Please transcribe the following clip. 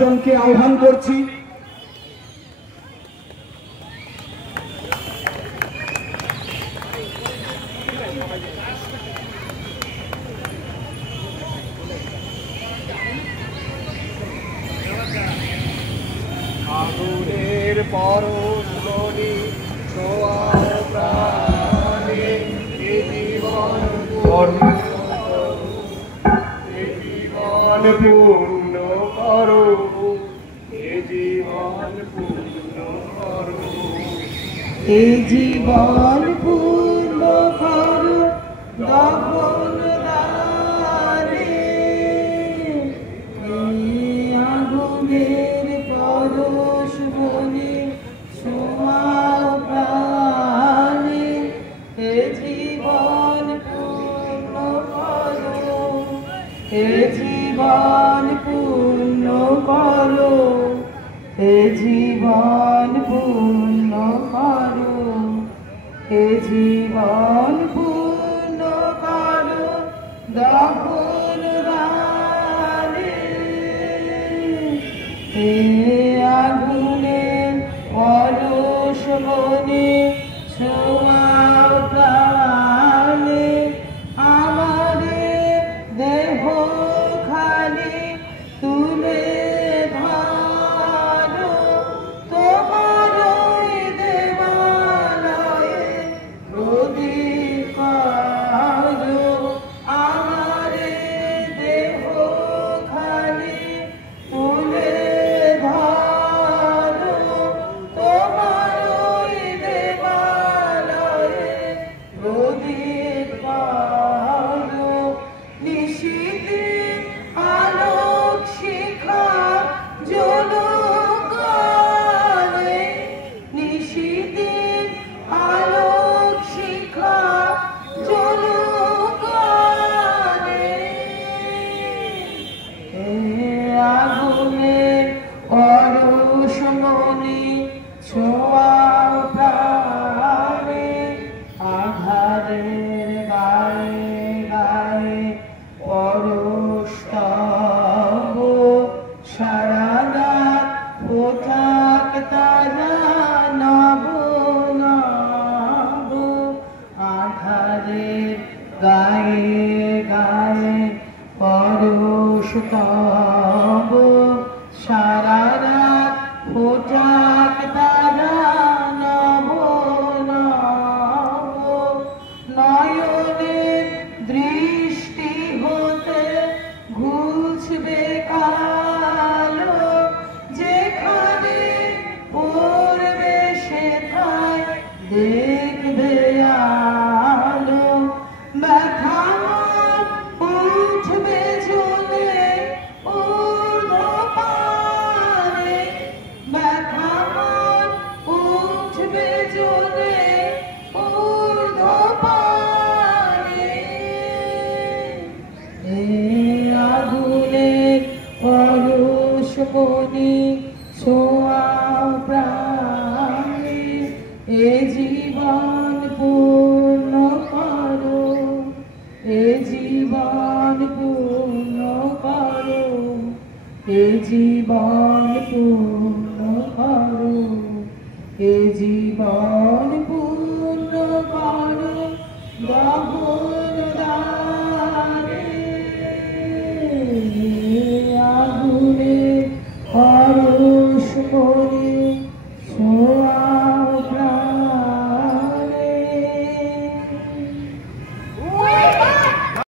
জনকে আহ্বান করছি। আগুনের পরশমণি ছোঁয়া প্রাণে জীবন পূর্ণ করো, জীবন পূর্ণ করো, এই জীবন পূর্ণ করো দহন দ্বারে, আগুনের পরশ বনে ছোঁয়াও প্রাণে, এ জীবন পূর্ণ করো, এ জীবন পূর্ণ করো, এ জীবন পূর্ণ করো, এ জীবন পূর্ণ করো দহন দ্বারে, এ আগুনের পরশ বনে ছোঁয়াও প্রাণে, আমাদের দেহ খালি তুলে ধরো, তোমারই দেবালয়ে প্রদীপ করো, আমাদের দেহ খালি তুলে ধরো, তোমারই দেবালয়ে প্রদীপ করো, নিশীথে আলোক শিখা জ্বলুক আলোয়, নিশীথে আলোক শিখা জ্বলুক আলোয়, এ আগুনের পরশ মনে ছোঁয়াও প্রাণে, আধারের গায়ে গায়ে পরশ তব, সারা রাত পোথাক তারা নব নব, আধারের গায়ে গায়ে পরশ তব, সারা রাত পোথাক তারা নব নব, নয়নের দৃষ্টি হতে ঘুচবে কালো, যেখানে পড়বে সেথায় দেখবে আলো, ব্যথা উঠবে জ্বলে ঊর্ধ্বপানে, ব্যথা উঠবে জ্বলে ঊর্ধ্বপানে, এ আগুনের পরশ বনে ছোঁয়াও প্রাণে, এ জীবন পূর্ণ করো, এ জীবন পূর্ণ করো, এ জীবন পূর্ণ করো, এ জীবন